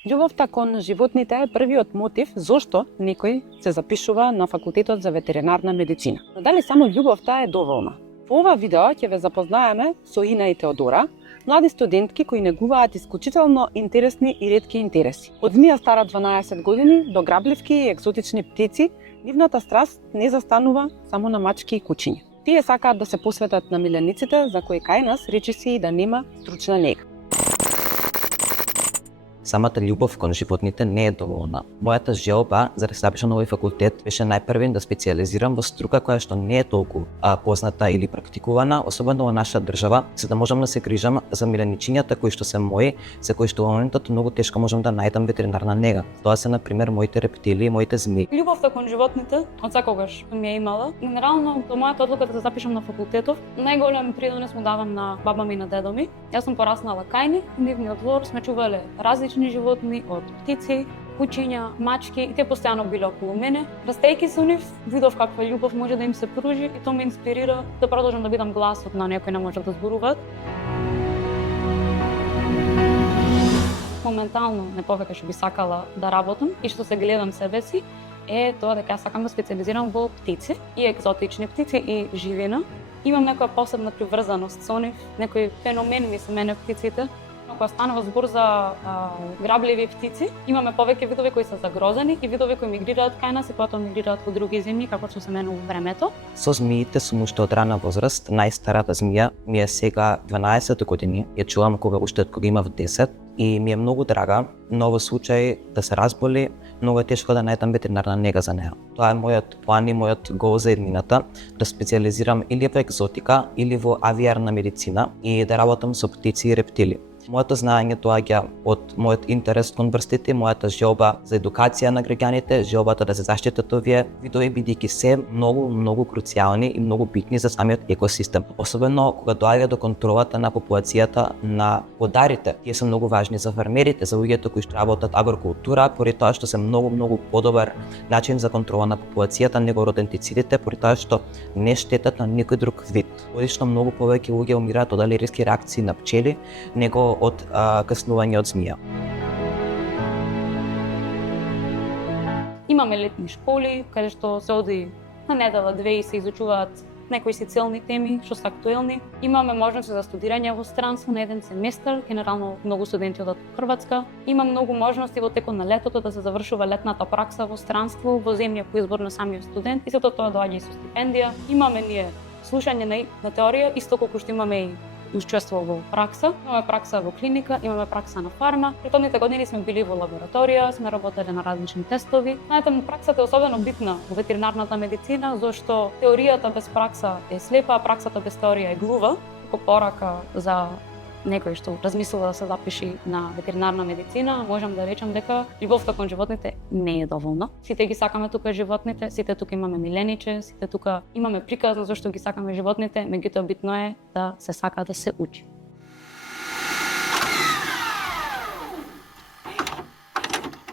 Љубовта кон животните е првиот мотив зошто некој се запишува на факултетот за ветеринарна медицина. Но дали само љубовта е доволна? Во ова видео ќе ве запознаеме со Ина и Теодора, млади студентки кои негуваат исклучително интересни и ретки интереси. Од змија стара 12 години до грабливки и екзотични птици, нивната страст не застанува само на мачки и кучиња. Тие сакаат да се посветат на милениците за кои кај нас речиси и да нема стручна нега. Самата љубов кон животните не е доволна. Мојата желба за да се запишам на овој факултет беше најпрвен да специјализирам во струка која што не е толку позната или практикувана, особено во наша држава, за да можам да се грижам за миленичињата кои што се мои, за кои што во моментот многу тешко можам да најдам ветеринарна нега. Тоа се на пример моите рептилии, моите змии. Љубовта кон животните од секогаш ми е имала. Генерално до мојата одлука да се запишам на факултетов, најголем придонес му давам на баба ми и на дедо ми. Јас сум пораснала кај нив, нивниот двор сме чувале различни животни, од птици, кучиња, мачки, и те постојано биле околу мене. Растејќи со нив, видов каква љубов може да им се пружи и тоа ме инспирира да продолжам да бидам гласот на некои не можат да зборуваат. Моментално не повеќе што би сакала да работам и што се гледам себе си е тоа дека сакам да специјализирам во птици и екзотични птици и живина. Имам некоја посебна приврзаност со нив, некој феномен ми се мене птиците. Кога станува збор за грабливи птици, имаме повеќе видови кои се загрозени и видови кои мигрираат кај нас и потоа мигрираат во други земји, како што се менува времето. Со змиите сум уште од рана возраст. Најстарата змија ми е сега 12 години. Ја чувам уште кога имав 10 и ми е многу драга, но во случај да се разболи, многу е тешко да најдам ветеринарна нега за неа. Тоа е мојот план и мојот гол за еднината, да специјализирам или во екзотика или во авиарна медицина и да работам со птици и рептили. Моето знаење доаѓа од мојот интерес кон врстите, мојата желба за едукација на граѓаните, желбата да се заштитат овие видови бидејќи се многу круцијални и многу битни за самиот екосистем. Особено кога доаѓа до контролата на популацијата на подарите. Тие се многу важни за фермерите, за луѓето кои што работат агрокултура, поради тоа што се многу подобар начин за контрола на популацијата него родентицидите, поради тоа што не штетат на никој друг вид. Годишно многу повеќе луѓе умираат од алергиски реакции на пчели него од каснување од змија. Имаме летни школи, каде што се оди на недела-две и се изучуваат некои си целни теми што се актуелни. Имаме можности за студирање во странство на еден семестар, генерално многу студенти одат во Хрватска. Има многу можности во текот на летото да се завршува летната пракса во странство, во земја по избор на самиот студент и сето тоа доаѓа и со стипендија. Имаме ние слушање на теорија, исто колку што имаме и учество во пракса. Имаме пракса во клиника, имаме пракса на фарма. Претходните години сме били во лабораторија, сме работеле на различни тестови. Знаете, праксата е особено битна во ветеринарната медицина, зашто теоријата без пракса е слепа, а праксата без теорија е глува. Како порака за некој што размислува да се запиши на ветеринарна медицина, можам да речам дека љубовта кон животните не е доволна. Сите ги сакаме тука животните, сите тука имаме милениче, сите тука имаме приказна зашто ги сакаме животните, меѓутоа битно е да се сака да се учи.